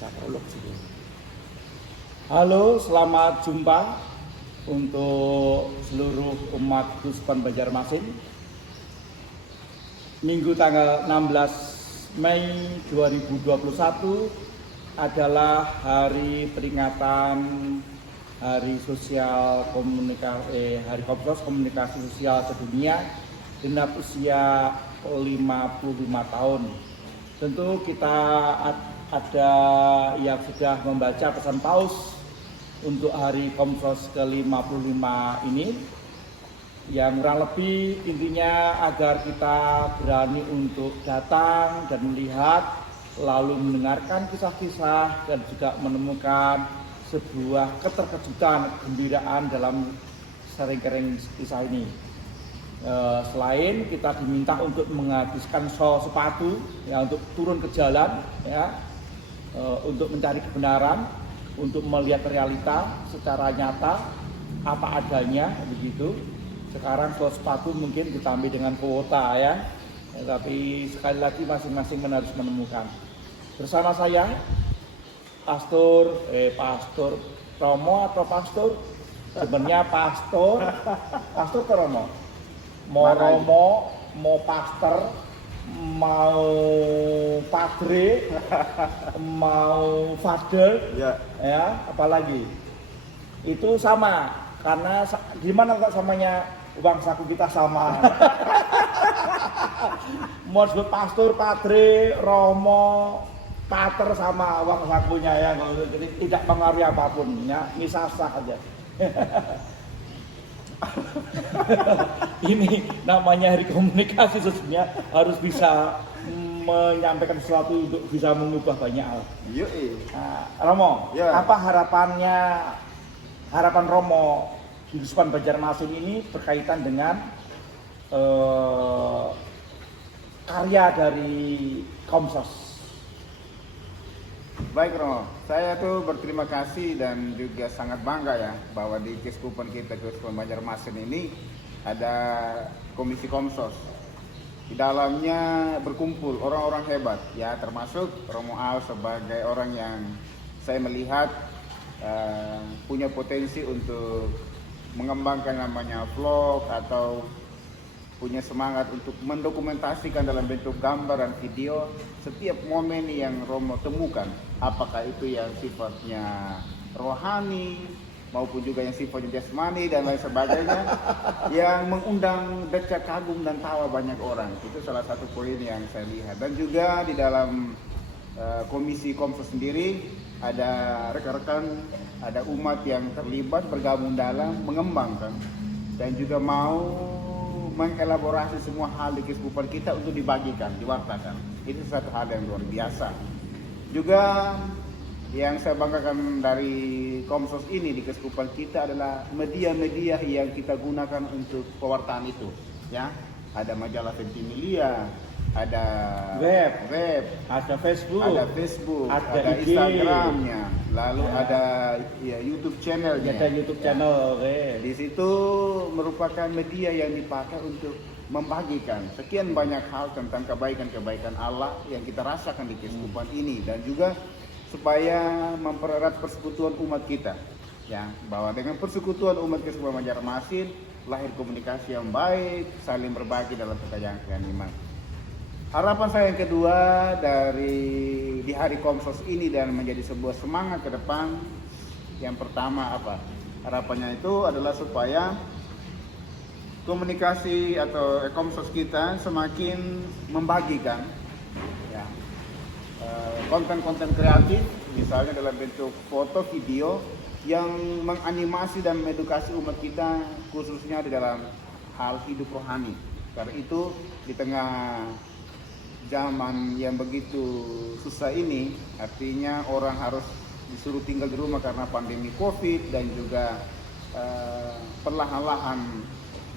bisa prolog sih. Halo, selamat jumpa untuk seluruh umat Keuskupan Banjarmasin. Minggu tanggal 16 Mei 2021 adalah hari peringatan Hari Sosial Hari Komsos Komunikasi Sosial Sedunia genap usia 55 tahun. Tentu kita ada yang sudah membaca pesan Paus untuk Hari Komsos ke-55 ini, yang kurang lebih intinya agar kita berani untuk datang dan melihat, lalu mendengarkan kisah-kisah dan juga menemukan sebuah keterkejutan, kegembiraan dalam sharing kisah ini. Selain kita diminta untuk menghabiskan sol sepatu, ya, untuk turun ke jalan, ya, untuk mencari kebenaran, untuk melihat realita secara nyata apa adanya, begitu. Sekarang sol sepatu mungkin ditambah dengan kuota, ya, tapi sekali lagi masing-masing harus menemukan. Bersama saya Pastor Romo atau Pastor? Sebenarnya Pastor ke Romo. Mau Romo, mau Pastor, mau Padre, mau Father, ya, apalagi itu sama, karena gimana kok samanya uang saku kita sama. Mau disebut Pastor, Padre, Romo, Pater sama uang sakunya, ya, jadi tidak pengaruh apapun, ya, misal sah aja. Ini namanya hari komunikasi, sesungguhnya harus bisa menyampaikan sesuatu untuk bisa mengubah banyak hal. Nah, Romo, apa harapan Romo di Keuskupan Banjarmasin ini berkaitan dengan karya dari Komsos? Baik Romo, saya tuh berterima kasih dan juga sangat bangga ya bahwa di Keuskupan kita, Keuskupan Banjarmasin ini ada Komisi Komsos. Di dalamnya berkumpul orang-orang hebat, ya, termasuk Romo Al sebagai orang yang saya melihat punya potensi untuk mengembangkan namanya vlog atau punya semangat untuk mendokumentasikan dalam bentuk gambar dan video setiap momen yang Romo temukan, apakah itu yang sifatnya rohani maupun juga yang sifatnya jasmani dan lain sebagainya, yang mengundang decak kagum dan tawa banyak orang. Itu salah satu poin yang saya lihat. Dan juga di dalam Komisi Komsos sendiri ada rekan-rekan, ada umat yang terlibat bergabung dalam mengembangkan dan juga mau mengelaborasi semua hal di keuskupan kita untuk dibagikan, diwartakan. Itu satu hal yang luar biasa. Juga yang saya banggakan dari Komsos ini di keuskupan kita adalah media-media yang kita gunakan untuk pewartaan itu, ya. Ada majalah Ventimilia, ada web, ada Facebook, ada IG, Instagramnya, lalu ada ya, YouTube channelnya. Ada YouTube channel, Di situ merupakan media yang dipakai untuk membagikan sekian banyak hal tentang kebaikan-kebaikan Allah yang kita rasakan di keuskupan ini, dan juga supaya mempererat persekutuan umat kita, ya, bahwa dengan persekutuan umat Keuskupan Banjarmasin lahir komunikasi yang baik, saling berbagi dalam kekayaan iman. Harapan saya yang kedua di Hari Komsos ini dan menjadi sebuah semangat ke depan, yang pertama apa? Harapannya itu adalah supaya komunikasi atau Komsos kita semakin membagikan, ya, konten-konten kreatif, misalnya dalam bentuk foto, video yang menganimasi dan mengedukasi umat kita, khususnya di dalam hal hidup rohani. Karena itu di tengah zaman yang begitu susah ini, artinya orang harus disuruh tinggal di rumah karena pandemi COVID, dan juga perlahan-lahan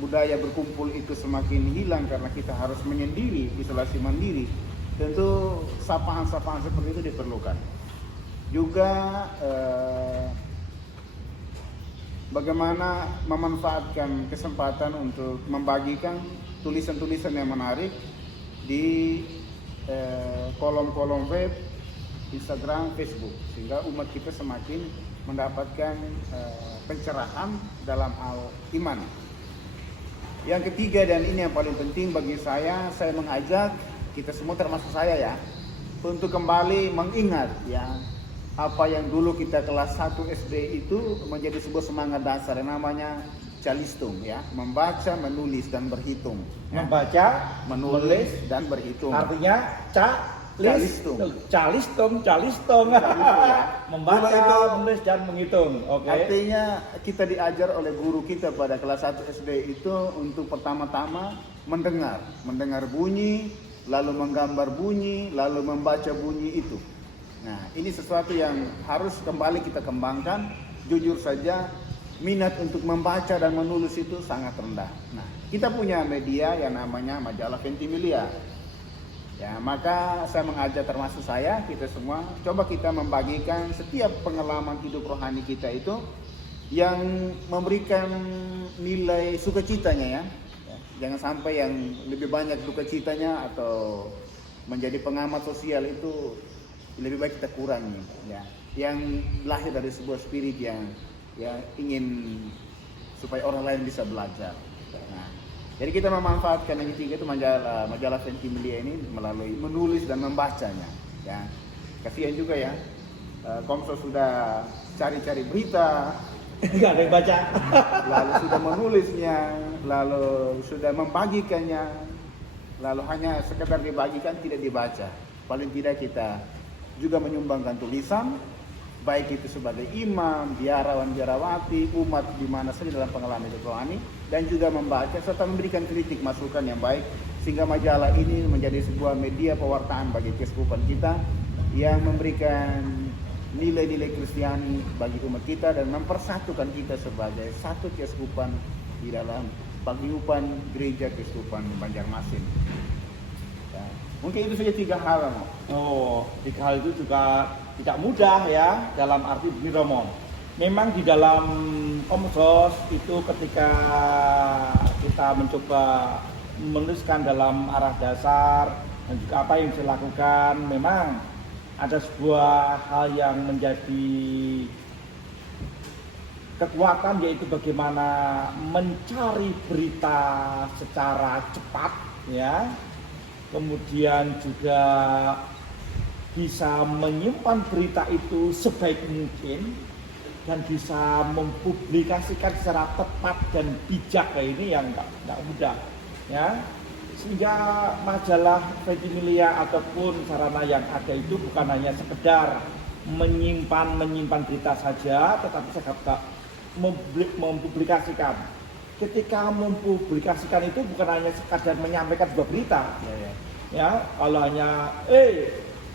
budaya berkumpul itu semakin hilang karena kita harus menyendiri, isolasi mandiri. Tentu sapaan-sapaan seperti itu diperlukan. Juga bagaimana memanfaatkan kesempatan untuk membagikan tulisan-tulisan yang menarik di kolom-kolom web Instagram, Facebook, sehingga umat kita semakin mendapatkan pencerahan dalam hal iman. Yang ketiga, dan ini yang paling penting bagi saya mengajak kita semua termasuk saya ya, untuk kembali mengingat ya apa yang dulu kita kelas 1 SD itu menjadi sebuah semangat dasar yang namanya calistung ya, membaca, menulis dan berhitung. Membaca, menulis dan berhitung. Artinya calistung. Ya. Membaca, menulis dan menghitung. Oke. Artinya kita diajar oleh guru kita pada kelas 1 SD itu untuk pertama-tama mendengar bunyi, lalu menggambar bunyi, lalu membaca bunyi itu. Nah, ini sesuatu yang harus kembali kita kembangkan. Jujur saja, minat untuk membaca dan menulis itu sangat rendah. Nah, kita punya media yang namanya majalah Ventimiglia. Ya, maka saya mengajak termasuk saya, kita semua, coba kita membagikan setiap pengalaman hidup rohani kita itu yang memberikan nilai sukacitanya ya. Jangan sampai yang lebih banyak dukacitanya atau menjadi pengamat sosial itu lebih baik kita kurangi ya. Yang lahir dari sebuah spirit yang ingin supaya orang lain bisa belajar. Nah, jadi kita memanfaatkan yang ketiga itu majalah Ventimiglia ini melalui menulis dan membacanya. Ya, kasihan juga ya, Komso sudah cari-cari berita, nggak ada yang baca, lalu sudah menulisnya, lalu sudah membagikannya, lalu hanya sekedar dibagikan tidak dibaca. Paling tidak kita juga menyumbangkan tulisan, baik itu sebagai imam, biarawan, biarawati, umat di mana saja dalam pengalaman hidup rohani, dan juga membaca serta memberikan kritik masukan yang baik, sehingga majalah ini menjadi sebuah media pewartaan bagi keuskupan kita yang memberikan nilai-nilai Kristiani bagi umat kita dan mempersatukan kita sebagai satu keuskupan di dalam paguyuban gereja keuskupan Banjarmasin. Ya, mungkin itu saja 3 hal, Romo. Oh, 3 hal itu juga tidak mudah ya, dalam arti begini Romo. Memang di dalam Komsos itu ketika kita mencoba menuliskan dalam arah dasar dan juga apa yang dilakukan, memang ada sebuah hal yang menjadi kekuatan, yaitu bagaimana mencari berita secara cepat ya, kemudian juga bisa menyimpan berita itu sebaik mungkin dan bisa mempublikasikan secara tepat dan bijak. Ini yang nggak mudah ya, sehingga majalah Ventimiglia ataupun sarana yang ada itu bukan hanya sekedar menyimpan berita saja, tetapi juga mempublikasikan. Ketika mempublikasikan itu bukan hanya sekadar menyampaikan sebuah berita ya, kalau hanya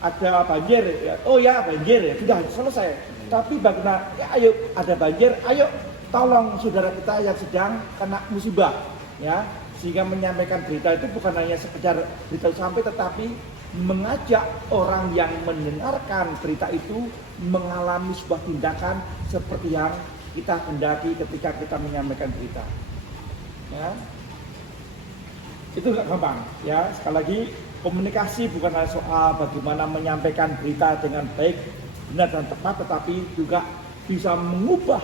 ada banjir ya, oh ya banjir ya, sudah selesai. Tapi bagaimana ya, ayo ada banjir, ayo tolong saudara kita yang sedang kena musibah ya, sehingga menyampaikan berita itu bukan hanya sekedar berita sampai, tetapi mengajak orang yang mendengarkan berita itu mengalami sebuah tindakan seperti yang kita hendaki ketika kita menyampaikan berita ya. Itu nggak gampang ya. Sekali lagi, komunikasi bukan hanya soal bagaimana menyampaikan berita dengan baik, benar dan tepat, tetapi juga bisa mengubah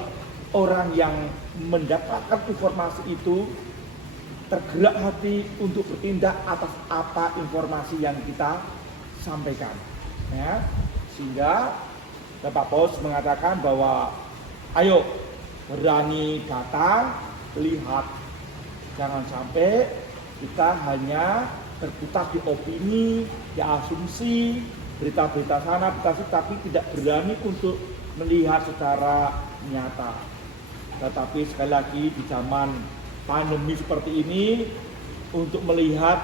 orang yang mendapatkan informasi itu tergerak hati untuk bertindak atas apa informasi yang kita sampaikan ya. Sehingga Bapak Paus mengatakan bahwa ayo berani datang, lihat, jangan sampai kita hanya berputar di opini, di asumsi, berita-berita sana, berita situ, tapi tidak berani untuk melihat secara nyata. Tetapi sekali lagi di zaman pandemi seperti ini, untuk melihat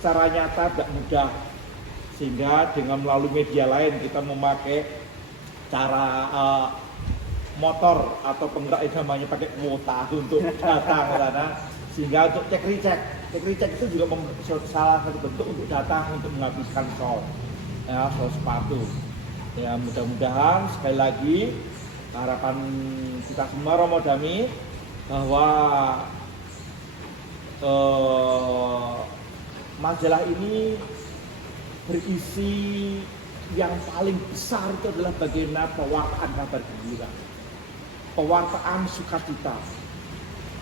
secara nyata tidak mudah, sehingga dengan melalui media lain kita memakai cara motor atau penggerak yang namanya pakai kuota untuk datang ke sana, sehingga untuk cek recek itu juga salah satu bentuk untuk datang untuk menghabiskan sol sepatu ya. Mudah-mudahan sekali lagi harapan kita semua Romo Dami bahwa majalah ini berisi yang paling besar itu adalah bagaimana pewartaan kabar gembira, pewartaan sukacita,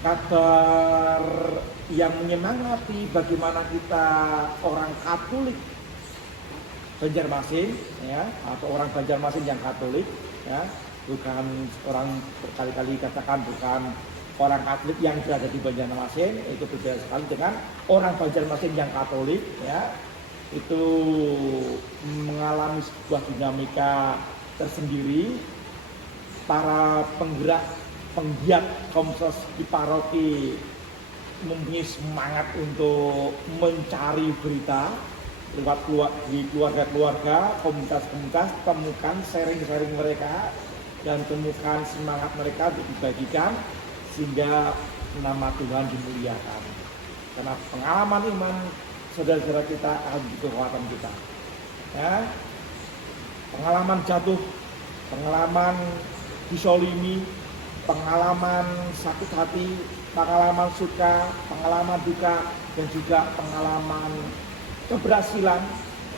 kabar yang menyemangati bagaimana kita orang Katolik Banjarmasin, ya, atau orang Banjarmasin yang Katolik, ya, bukan orang berkali-kali katakan bukan orang Katolik yang berada di Banjarmasin, itu berbeda sekali dengan orang Banjarmasin yang Katolik, ya, itu mengalami sebuah dinamika tersendiri. Para penggiat komsos di paroki mempunyai semangat untuk mencari berita lewat di keluarga-keluarga, komunitas-komunitas, temukan sharing-sharing mereka dan temukan semangat mereka untuk dibagikan sehingga nama Tuhan dimuliakan. Karena pengalaman iman saudara-saudara kita akan kekuatan kita. Ya. Pengalaman jatuh, pengalaman disolimi, pengalaman sakit hati, pengalaman suka, pengalaman duka, dan juga pengalaman keberhasilan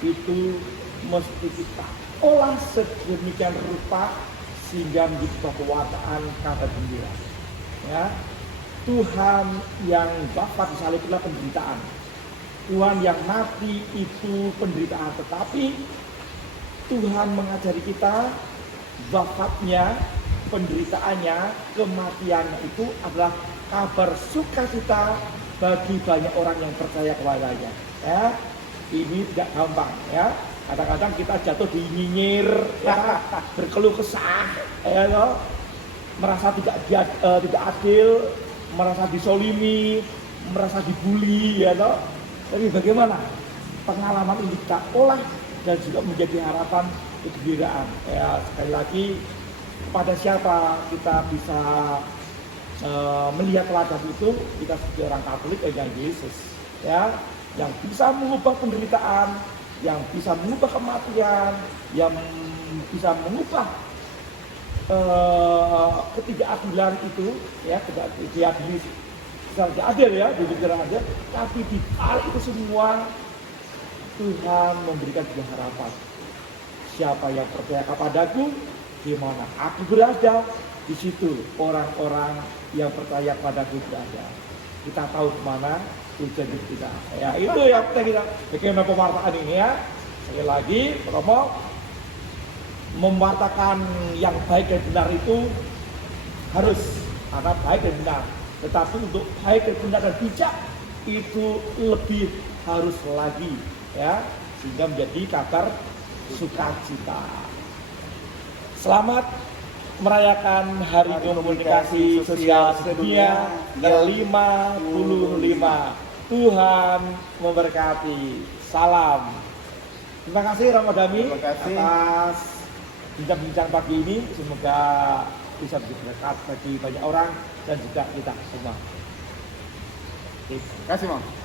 itu mesti kita olah sedemikian rupa sehingga menjadi kekuatan kabar gembira. Ya, Tuhan yang wafat di salib itulah penderitaan. Tuhan yang mati itu penderitaan, tetapi Tuhan mengajari kita wafatnya, penderitaannya, kematiannya itu adalah kabar sukacita bagi banyak orang yang percaya kepadanya. Ya, ini tidak gampang, ya. Kadang-kadang kita jatuh di nyinyir, ya, berkeluh kesah, ya, merasa tidak adil, merasa disolimi, merasa dibully, ya, tapi bagaimana pengalaman ini kita olah dan juga menjadi harapan kegembiraan. Ya, sekali lagi kepada siapa kita bisa melihat teladan itu, kita sebagai orang Katolik yang Yesus, ya, yang bisa mengubah penderitaan, yang bisa mengubah kematian, yang bisa mengubah ketidakadilan itu, ya, tidak adil, ya, tidak adil, tapi di balik itu semua Tuhan memberikan sebuah harapan. Siapa yang percaya kepadaku, di mana aku berada, di situ orang-orang yang percaya padaku berada. Kita tahu kemana tujuan kita. Ya, itu yang kita bagaimana pewartaan ini, ya. Sekali lagi, Romo, mewartakan yang baik dan benar itu harus ada baik dan benar. Tetapi untuk baik dan benar dan bijak itu lebih harus lagi, ya, sehingga menjadi kabar sukacita. Selamat merayakan Hari Komunikasi Sosial Sedunia ke-55. Tuhan memberkati. Salam. Terima kasih Romo Dami atas bincang-bincang pagi ini. Semoga bisa menjadi berkat bagi banyak orang dan juga kita semua. Terima kasih, Mam.